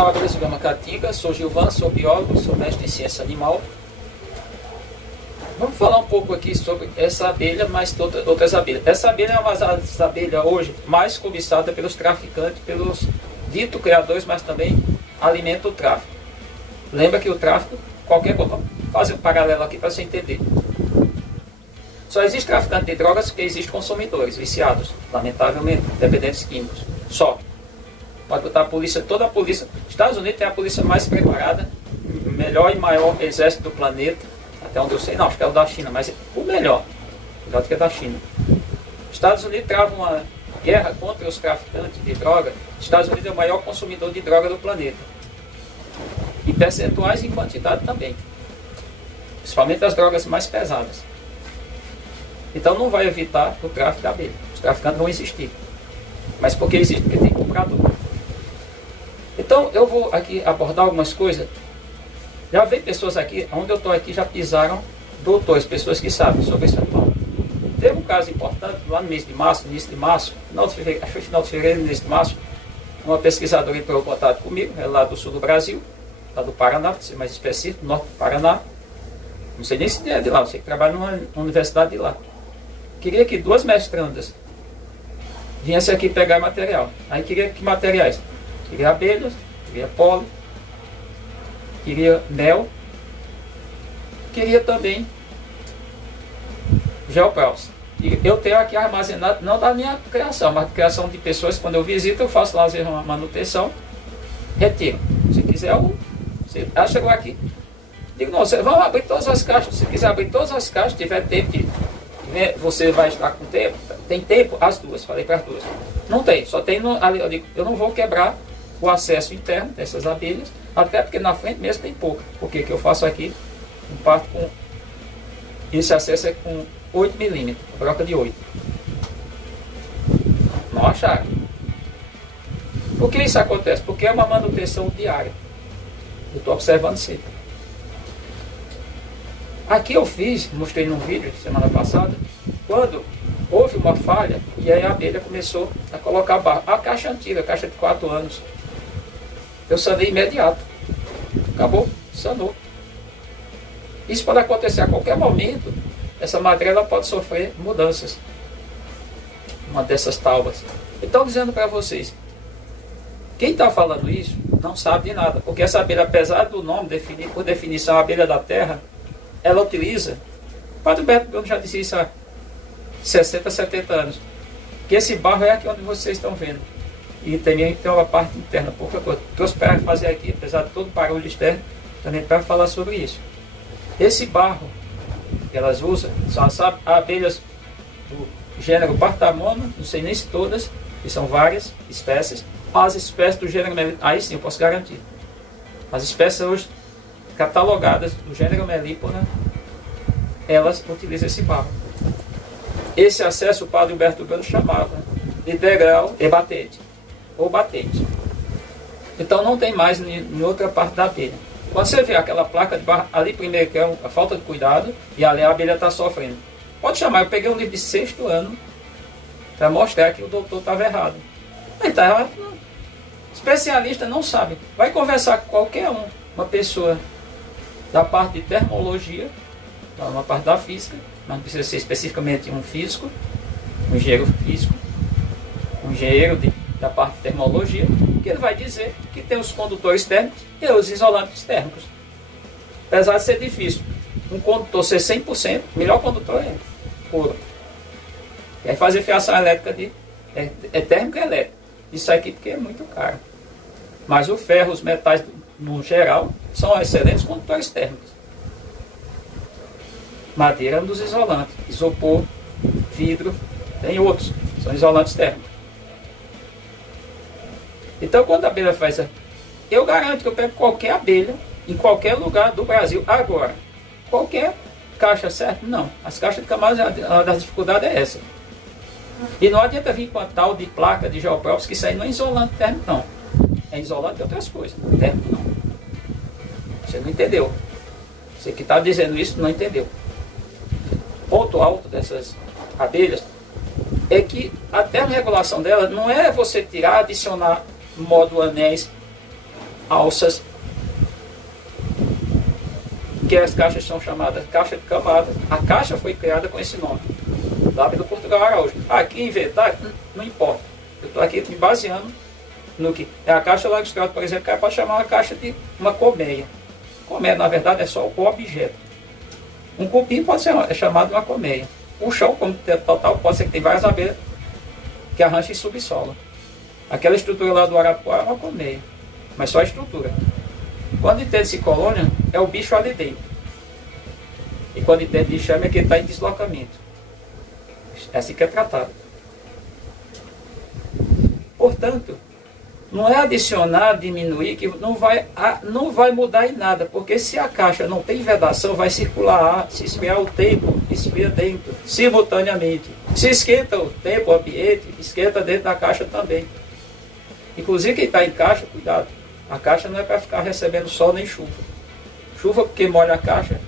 canal Agrosistema Caatinga, sou Gilvan, sou biólogo, sou mestre em ciência animal. Vamos falar um pouco aqui sobre essa abelha, mais outras abelhas. Essa abelha é uma das abelhas hoje mais cobiçada pelos traficantes, pelos ditos criadores, mas também alimenta o tráfico. Lembra que o tráfico, qualquer coisa, vamos fazer um paralelo aqui para você entender. Só existe traficante de drogas porque existem consumidores viciados, lamentavelmente, dependentes químicos. Só. Pode botar a polícia, toda a polícia. Estados Unidos tem a polícia mais preparada, melhor e maior exército do planeta, até onde eu sei, não, acho que é o da China, mas o melhor do que é da China. Estados Unidos trava uma guerra contra os traficantes de droga. Estados Unidos é o maior consumidor de droga do planeta. E percentuais em quantidade também. Principalmente as drogas mais pesadas. Então não vai evitar o tráfico da abelha. Os traficantes vão existir. Mas por que existe? Porque tem comprador. Então eu vou aqui abordar algumas coisas. Já veio pessoas aqui, onde eu estou aqui, já pisaram doutores, pessoas que sabem sobre esse animal. Teve um caso importante, lá no mês de março, início de março, final de fevereiro, início de março, uma pesquisadora entrou em contato comigo, ela lá do sul do Brasil, lá do Paraná, para ser mais específico, norte do Paraná. Não sei nem se é de lá, eu sei que trabalha numa universidade de lá. Queria que 2 mestrandas viessem aqui pegar material. Aí queria que materiais? Queria abelhas, queria pólen, queria mel, queria também geoprópolis. E eu tenho aqui armazenado, não da minha criação, mas da criação de pessoas. Quando eu visito, eu faço lá uma manutenção, retiro. Se quiser, ela chegou aqui. Digo, não, vamos abrir todas as caixas. Se quiser abrir todas as caixas, tiver tempo, você vai estar com tempo. Tem tempo? As duas, falei para as duas. Não tem, só tem ali. Eu digo, eu não vou quebrar o acesso interno dessas abelhas, até porque na frente mesmo tem pouca. Porque que eu faço aqui, um parto com. Esse acesso é com 8 milímetros, broca de 8. Não acharam. Por que isso acontece? Porque é uma manutenção diária. Eu estou observando sempre. Aqui eu fiz, mostrei num vídeo semana passada, quando houve uma falha e aí a abelha começou a colocar barro. A caixa antiga, a caixa de 4 anos. Eu sanei imediato. Acabou, sanou. Isso pode acontecer a qualquer momento. Essa madeira pode sofrer mudanças. Uma dessas taubas. Então, dizendo para vocês, quem está falando isso não sabe de nada. Porque essa abelha, apesar do nome, por definição, a abelha da terra, ela utiliza, o Padre Beto já disse isso há 60, 70 anos, que esse barro é aqui onde vocês estão vendo. E também tem uma parte interna, pouca coisa. Trouxe para fazer aqui, apesar de todo o barulho externo, também para falar sobre isso. Esse barro que elas usam são as abelhas do gênero Partamona, não sei nem se todas, que são várias espécies. As espécies do gênero Melipona, aí sim eu posso garantir. As espécies hoje catalogadas do gênero Melipona, elas utilizam esse barro. Esse acesso o padre Humberto Gano chamava de degrau e batente, ou batente. Então não tem mais em outra parte da abelha. Quando você vê aquela placa de barro, ali primeiro que é a falta de cuidado, e ali a abelha está sofrendo. Pode chamar, eu peguei um livro de 6º ano, para mostrar que o doutor estava errado. Ele está errado, não. Especialista não sabe. Vai conversar com qualquer um, uma pessoa da parte de termologia, uma parte da física, não precisa ser especificamente um físico, um engenheiro físico, um engenheiro da parte de termologia, que ele vai dizer que tem os condutores térmicos e os isolantes térmicos. Apesar de ser difícil, um condutor ser 100%, o melhor condutor é ouro. E aí fazer fiação elétrica é térmico e elétrico. Isso aqui porque é muito caro. Mas o ferro, os metais no geral, são excelentes condutores térmicos. Madeira é um dos isolantes. Isopor, vidro, tem outros. São isolantes térmicos. Então quando a abelha faz... Eu garanto que eu pego qualquer abelha, em qualquer lugar do Brasil. Agora, qualquer caixa, certo? Não. As caixas de camadas, a das dificuldades é essa. E não adianta vir com a tal de placa de geoprópolis, que isso aí não é isolante térmico, não. É isolante de outras coisas. Térmico não. Você não entendeu. Você que está dizendo isso não entendeu. Ponto alto dessas abelhas é que a termorregulação dela não é você tirar, adicionar módulo anéis alças, que as caixas são chamadas caixa de camadas. A caixa foi criada com esse nome, lá do Portugal Araújo. Aqui inventar, não importa. Eu estou aqui me baseando no que é a caixa lagistrada, por exemplo, que é para chamar uma caixa de uma colmeia. Colmeia, na verdade, é só o objeto. Um cupim pode ser chamado de uma colmeia. O chão, como total, pode ser que tem várias abelhas que arranchem subsolo. Aquela estrutura lá do Arapuá é uma colmeia, mas só a estrutura. Quando entende-se colônia, é o bicho ali dentro. E quando entende de chama, é que ele está em deslocamento. É assim que é tratado. Portanto, não é adicionar, diminuir, que não vai mudar em nada, porque se a caixa não tem vedação, vai circular ar, se esfriar o tempo, esfria dentro, simultaneamente. Se esquenta o tempo, o ambiente, esquenta dentro da caixa também. Inclusive quem está em caixa, cuidado, a caixa não é para ficar recebendo sol nem chuva. Chuva porque molha a caixa,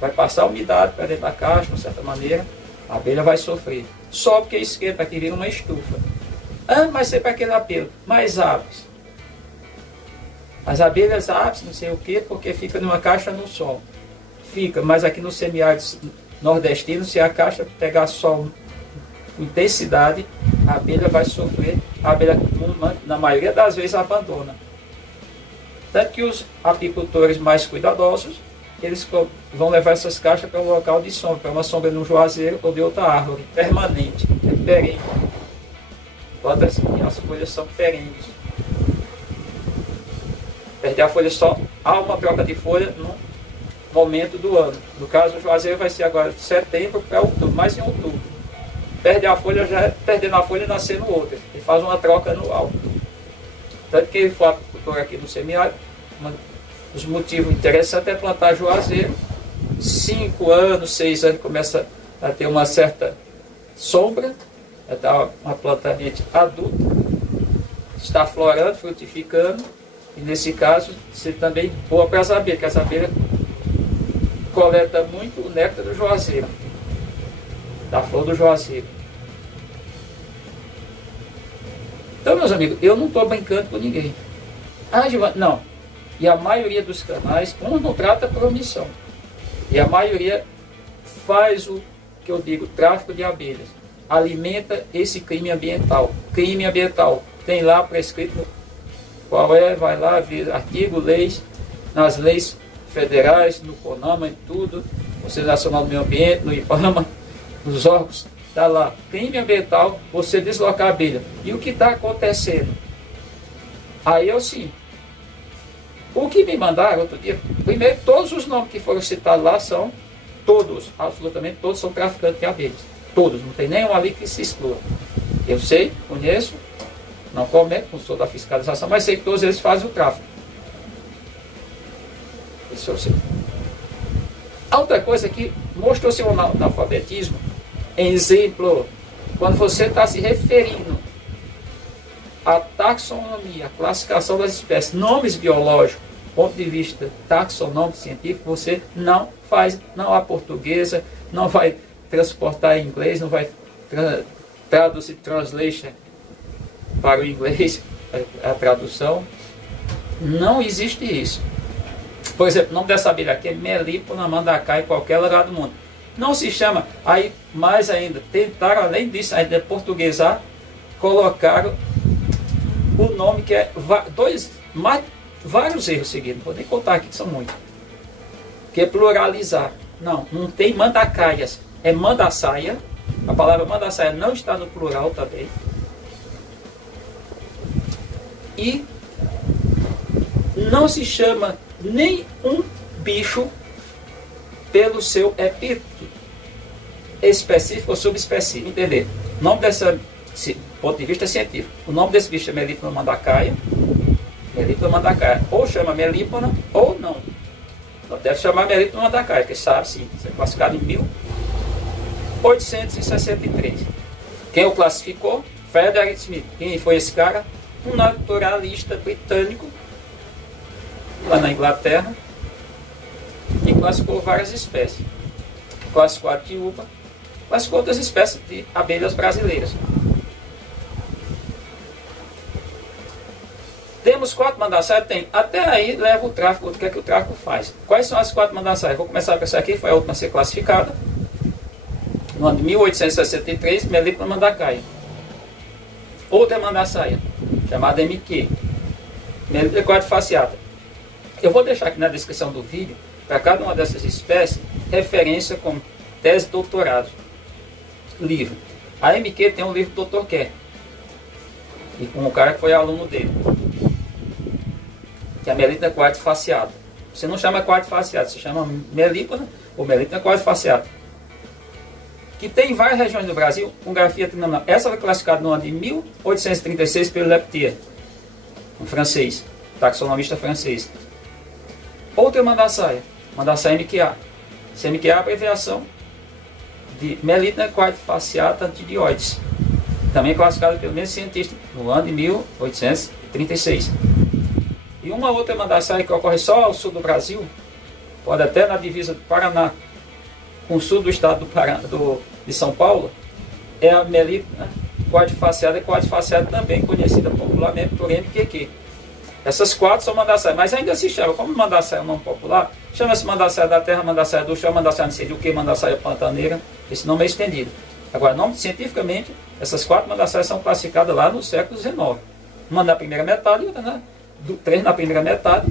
vai passar umidade para dentro da caixa, de certa maneira, a abelha vai sofrer. Sol porque esquenta, que vira uma estufa. Ah, mas sempre aquele apelo, mais aves. As abelhas aves, não sei o quê, porque fica numa caixa no sol. Fica, mas aqui no semiárido nordestino, se a caixa pegar sol com intensidade, a abelha vai sofrer, a abelha, na maioria das vezes, abandona. Tanto que os apicultores mais cuidadosos, eles vão levar essas caixas para um local de sombra, para uma sombra de um juazeiro ou de outra árvore, permanente, perene. Plantas e as folhas são perenes. Perder a folha só há uma troca de folha no momento do ano. No caso, o juazeiro vai ser agora de setembro para outubro, mais em outubro. Perde a folha, já é perdendo a folha e nascendo outra. Ele faz uma troca anual. Tanto que ele foi apicultor aqui no semiárido, um dos motivos interessantes é plantar juazeiro. 5 anos, 6 anos começa a ter uma certa sombra. Está uma planta adulta, está florando, frutificando, e nesse caso, você também boa para as abelhas, porque as abelhas coletam muito o néctar do juazeiro, da flor do juazeiro. Então, meus amigos, eu não estou brincando com ninguém. Ah, Giovanni, não. E a maioria dos canais, não trata por omissão. E a maioria faz o que eu digo, tráfico de abelhas. Alimenta esse crime ambiental. Crime ambiental. Tem lá prescrito qual é, vai lá ver artigo, leis, nas leis federais, no CONAMA e tudo, Conselho Nacional do Meio Ambiente, no IBAMA, nos órgãos, está lá. Crime ambiental, você deslocar a abelha. E o que está acontecendo? Aí eu sim. O que me mandaram outro dia, primeiro, todos os nomes que foram citados lá são, todos, absolutamente todos, são traficantes de abelhas. Todos, não tem nenhum ali que se exclua. Eu sei, conheço, não comento, não sou da fiscalização, mas sei que todos eles fazem o tráfico. Isso eu sei. A outra coisa que mostrou-se um analfabetismo, exemplo, quando você está se referindo à taxonomia, à classificação das espécies, nomes biológicos, ponto de vista taxonômico científico, você não faz, não há portuguesa, não vai transportar em inglês, não vai traduzir translation para o inglês, a tradução. Não existe isso. Por exemplo, o nome dessa abelha aqui é Melipona mandacae em qualquer lugar do mundo. Não se chama, aí mais ainda, tentaram além disso, ainda portuguesar, colocaram o nome que é vários erros seguidos, não vou nem contar aqui que são muitos. Que é pluralizar. Não, não tem mandacaias. É mandaçaia. A palavra mandaçaia não está no plural também. E não se chama nenhum bicho pelo seu epíteto específico ou subespecífico. Entender? O nome dessa, ponto de vista científico, o nome desse bicho é Melipona mandacaia. Melipona mandacaia. Ou chama Melipona ou não. Não deve chamar Melipona mandacaia, que sabe sim. Isso é classificado em 1863. Quem o classificou? Frederick Smith. Quem foi esse cara? Um naturalista britânico, lá na Inglaterra, e classificou várias espécies. Classificou a tiúba, classificou outras espécies de abelhas brasileiras. Temos 4 mandassaias? Tem. Até aí leva o tráfico, o que é que o tráfico faz? Quais são as 4 mandassaias? Vou começar com essa aqui, foi a última a ser classificada. No ano de 1863, Melípona Mandacaia. Outra mandassaia, chamada MQ, Melípona quadrifaciata. Eu vou deixar aqui na descrição do vídeo, para cada uma dessas espécies, referência como tese de doutorado, livro. A MQ tem um livro do Dr. Kerr, e com um cara que foi aluno dele, que é a Melípona quadrifaciata. Você não chama quadrifaciata, você chama Melípona ou Melípona quadrifaciata, que tem em várias regiões do Brasil com grafia trinomial. Essa foi classificada no ano de 1836 pelo Leptier, um francês, taxonomista francês. Outra mandassaia MQA. Essa MQA é a abreviação de Melípona quadrifaciata antidioides, também classificada pelo mesmo cientista no ano de 1836. E uma outra mandassaia que ocorre só ao sul do Brasil, pode até na divisa do Paraná com o sul do estado de São Paulo, é a Melípona quadrifaciata também conhecida popularmente por MQQ. Essas 4 são mandassaias, mas ainda se chama, como mandassaia é um nome popular, chama-se mandassaia da terra, mandassaia do chão, mandassaia não sei do que, mandassaia pantaneira, esse nome é estendido. Agora, cientificamente, essas 4 mandassaias são classificadas lá no século XIX. Uma na primeira metade e outra do 3 na primeira metade,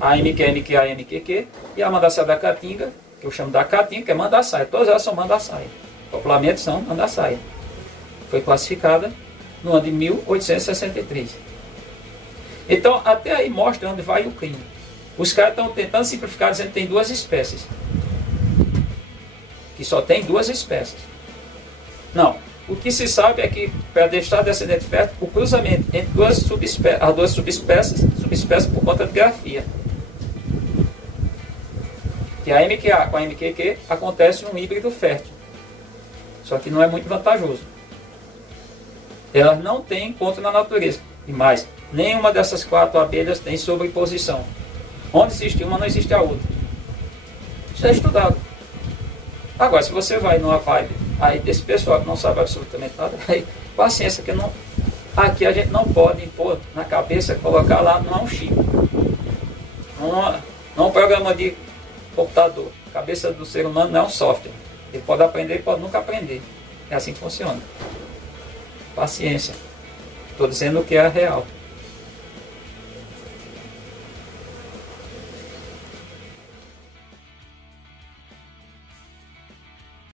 a MQ, MQA e MQQ, e a mandassaia da Caatinga, que eu chamo da Caatinga, que é mandassaia. Todas elas são mandassaia. Popularmente são mandassaia. Foi classificada no ano de 1863. Então, até aí mostra onde vai o crime. Os caras estão tentando simplificar, dizendo que tem 2 espécies. Que só tem 2 espécies. Não. O que se sabe é que, para deixar descendente fértil, o cruzamento entre as duas subespécies por conta de grafia. Que a MQA com a MQQ acontece um híbrido fértil. Só que não é muito vantajoso. Elas não têm encontro na natureza. E mais, nenhuma dessas 4 abelhas tem sobreposição. Onde existe uma, não existe a outra. Isso é estudado. Agora, se você vai numa vibe aí desse pessoal que não sabe absolutamente nada, aí, paciência, que não, aqui a gente não pode impor na cabeça, colocar lá, não é um chip. Não é um programa de computador. A cabeça do ser humano não é um software. Ele pode aprender e pode nunca aprender. É assim que funciona. Paciência. Estou dizendo o que é real.